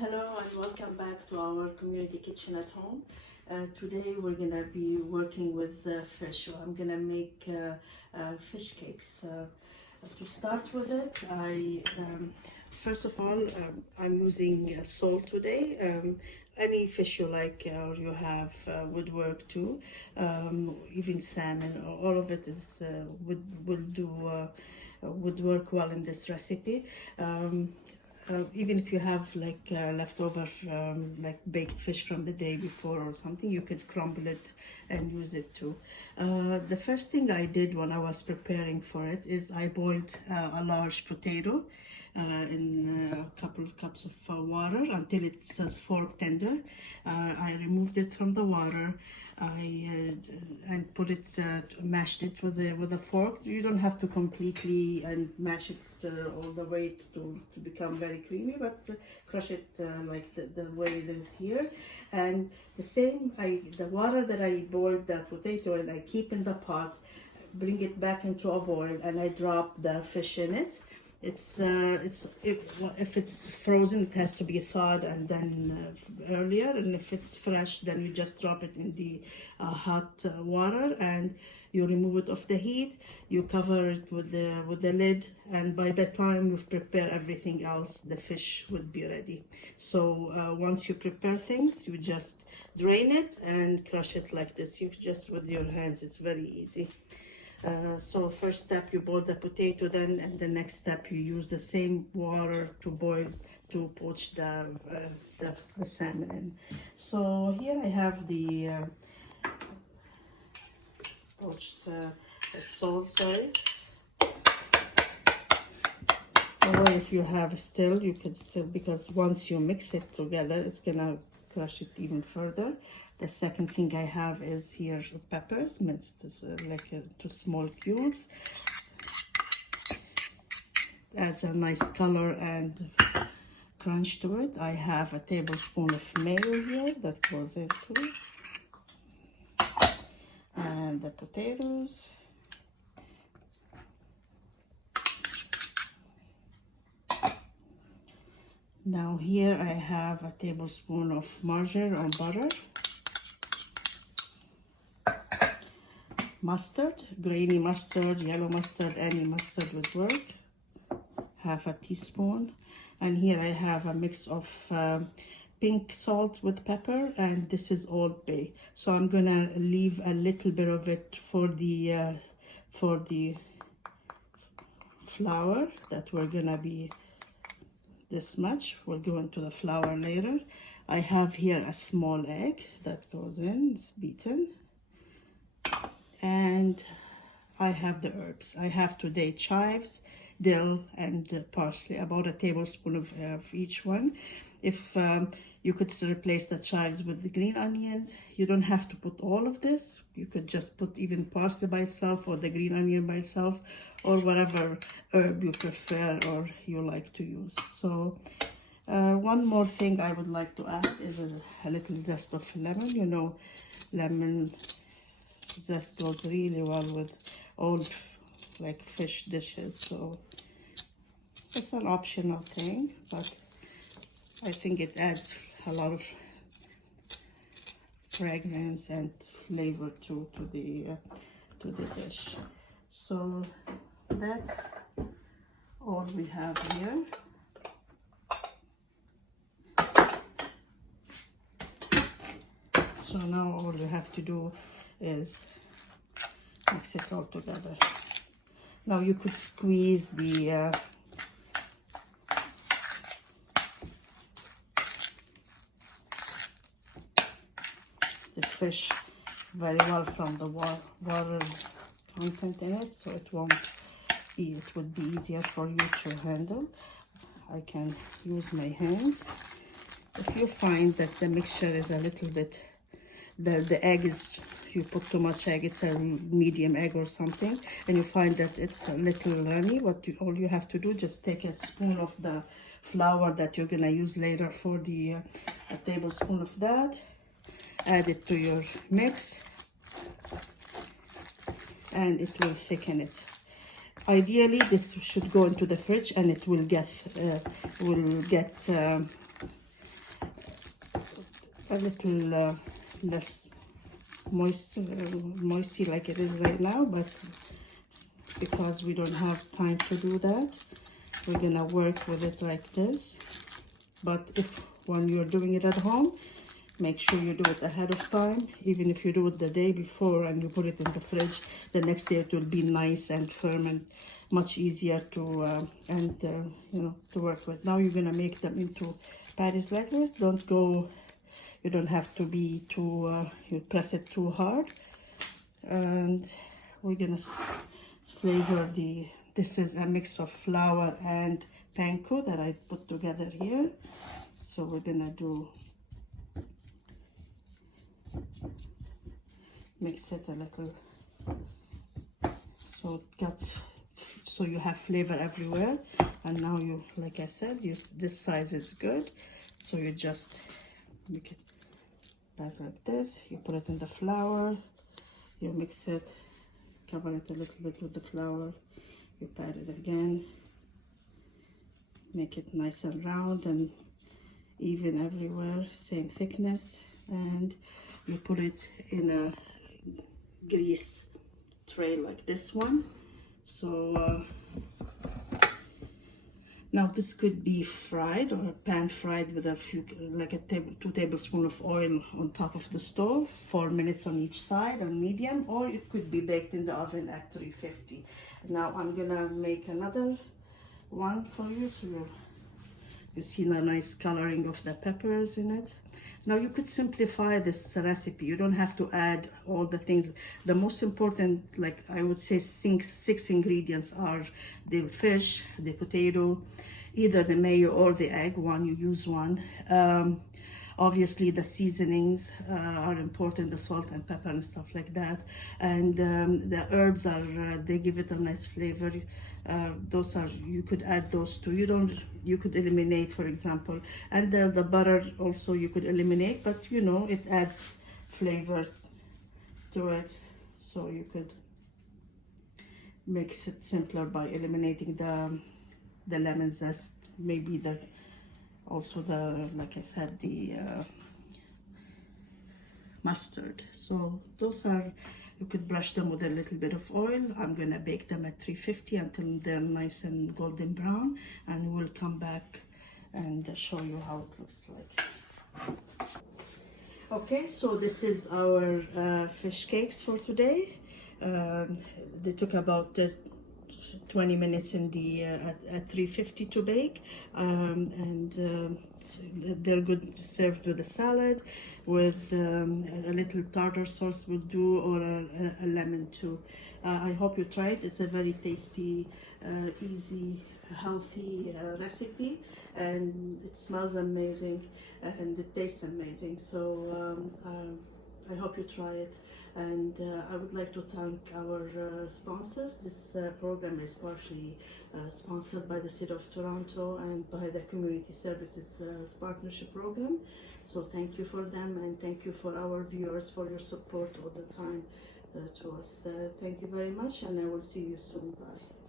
Hello and welcome back to our community kitchen at home. Today we're gonna be working with fish. So I'm gonna make fish cakes. To start with it, first of all I'm using salt today. Any fish you like or you have would work too. Even salmon, all of it is would work well in this recipe. Even if you have like leftover like baked fish from the day before or something, you could crumble it and use it too. The first thing I did when I was preparing for it is I boiled a large potato in a couple of cups of water until it's fork tender. I removed it from the water. And put it, mashed it with a fork. You don't have to completely and mash it all the way to become very creamy, but crush it like the way it is here. And the same, the water that I boiled the potato and I keep in the pot, bring it back into a boil, and I drop the fish in it. If it's frozen, it has to be thawed and then earlier, and if it's fresh, then you just drop it in the hot water and you remove it off the heat. You cover it with the lid, and by the time you've prepared everything else, the fish would be ready. So once you prepare things, you just drain it and crush it like this. You just with your hands, it's very easy. So first step, you boil the potato, then and the next step you use the same water to poach the salmon in. So here I have the poached salt, sorry. Or if you have still, you could still, because once you mix it together, it's gonna crush it even further. The second thing I have is here peppers, minced like to small cubes. Adds a nice color and crunch to it. I have a tablespoon of mayo here that goes into it. And the potatoes. Now here I have a tablespoon of margarine or butter. Mustard, grainy mustard, yellow mustard, any mustard would work. Half a teaspoon. And here I have a mix of pink salt with pepper, and this is Old Bay. So I'm gonna leave a little bit of it for the flour that we're gonna be this much. We'll go into the flour later. I have here a small egg that goes in, it's beaten. And I have the herbs. I have today chives, dill, and parsley, about a tablespoon of each one. If you could replace the chives with the green onions, you don't have to put all of this. You could just put even parsley by itself or the green onion by itself, or whatever herb you prefer or you like to use. So one more thing I would like to add is a little zest of lemon. You know, lemon zest goes really well with all like fish dishes, so it's an optional thing, but I think it adds a lot of fragrance and flavor to the dish. So that's all we have here. So now all we have to do is mix it all together. Now you could squeeze the fish very well from the water content in it, so it would be easier for you to handle. I can use my hands. If you find that the mixture is a little bit, the egg is, you put too much egg, it's a medium egg or something, and you find that it's a little runny, all you have to do, just take a spoon of the flour that you're gonna use later for a tablespoon of that, add it to your mix, and it will thicken it. Ideally, this should go into the fridge, and it will get a little less moisty like it is right now, but because we don't have time to do that, we're gonna work with it like this. But if when you're doing it at home, make sure you do it ahead of time. Even if you do it the day before and you put it in the fridge, the next day it will be nice and firm and much easier to you know, to work with. Now you're gonna make them into patties like this. You don't have to be too you press it too hard. And we're gonna flavor this is a mix of flour and panko that I put together here. So we're gonna mix it a little so you have flavor everywhere. And now you, like I said, this size is good, so you just make it back like this. You put it in the flour, you mix it, cover it a little bit with the flour, you pat it again, make it nice and round and even everywhere, same thickness, and you put it in a grease tray like this one. So now this could be fried or pan fried with a few, like 2 tablespoons of oil on top of the stove, 4 minutes on each side on medium, or it could be baked in the oven at 350. Now I'm gonna make another one for you, so you see the nice coloring of the peppers in it. Now you could simplify this recipe. You don't have to add all the things. The most important, like I would say, six ingredients are the fish, the potato, either the mayo or the egg. You use one. Obviously the seasonings are important, the salt and pepper and stuff like that. And the herbs they give it a nice flavor. You could add those too. You could eliminate, for example. And the butter also you could eliminate, but you know, it adds flavor to it. So you could makes it simpler by eliminating the lemon zest, maybe also like I said, the mustard. So those are, you could brush them with a little bit of oil. I'm gonna bake them at 350 until they're nice and golden brown, and we'll come back and show you how it looks like. Okay, so this is our fish cakes for today. They took about 20 minutes in the at 350 to bake, and they're good served with a salad, with a little tartar sauce will do, or a lemon too. I hope you try it. It's a very tasty, easy, healthy recipe, and it smells amazing and it tastes amazing. So I hope you try it. And I would like to thank our sponsors. This program is partially sponsored by the City of Toronto and by the Community Services Partnership Program. So thank you for them, and thank you for our viewers for your support all the time to us. Thank you very much, and I will see you soon. Bye.